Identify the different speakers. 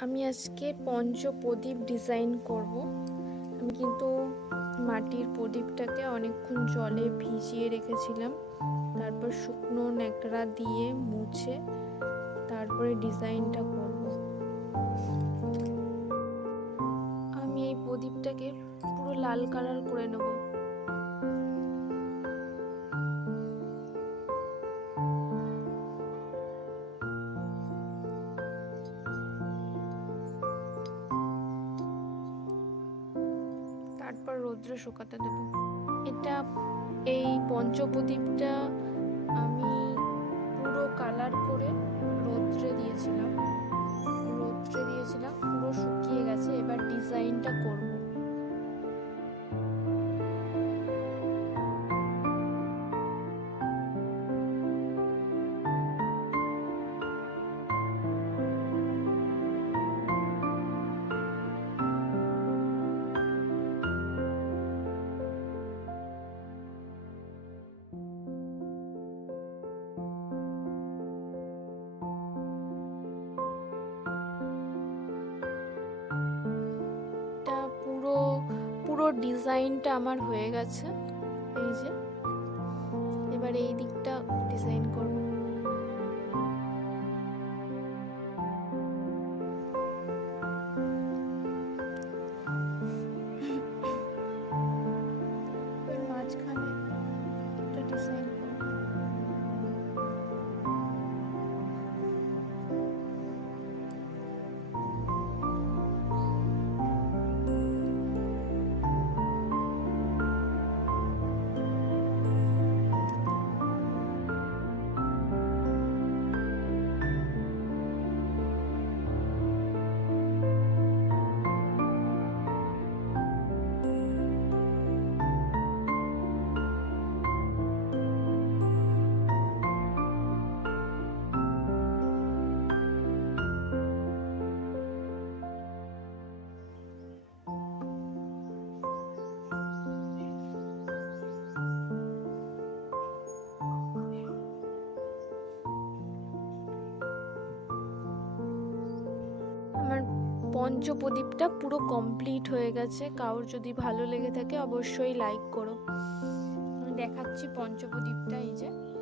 Speaker 1: আমি আজকে পঞ্চ প্রদীপ ডিজাইন করব। আমি কিন্তু মাটির প্রদীপটাকে অনেকক্ষণ জলে ভিজিয়ে রেখেছিলাম। তারপর শুকনো ন্যাকড়া দিয়ে মুছে তারপরে ডিজাইনটা করব। আমি এই প্রদীপটাকে পুরো লাল কালার করে নেব। তারপর রৌদ্রে শুকাতে দেবো। এটা এই পঞ্চপ্রদীপটা আমি পুরো কালার করে ডিজাইনটা আমার হয়ে গেছে। এই যে। এবার এই দিকটা ডিজাইন করব। পঞ্চপ্রদীপটা পুরো কমপ্লিট হয়ে গেছে। কারোর যদি ভালো লেগে থাকে অবশ্যই লাইক করো। দেখাচ্ছি পঞ্চপ্রদীপটা, এই যে।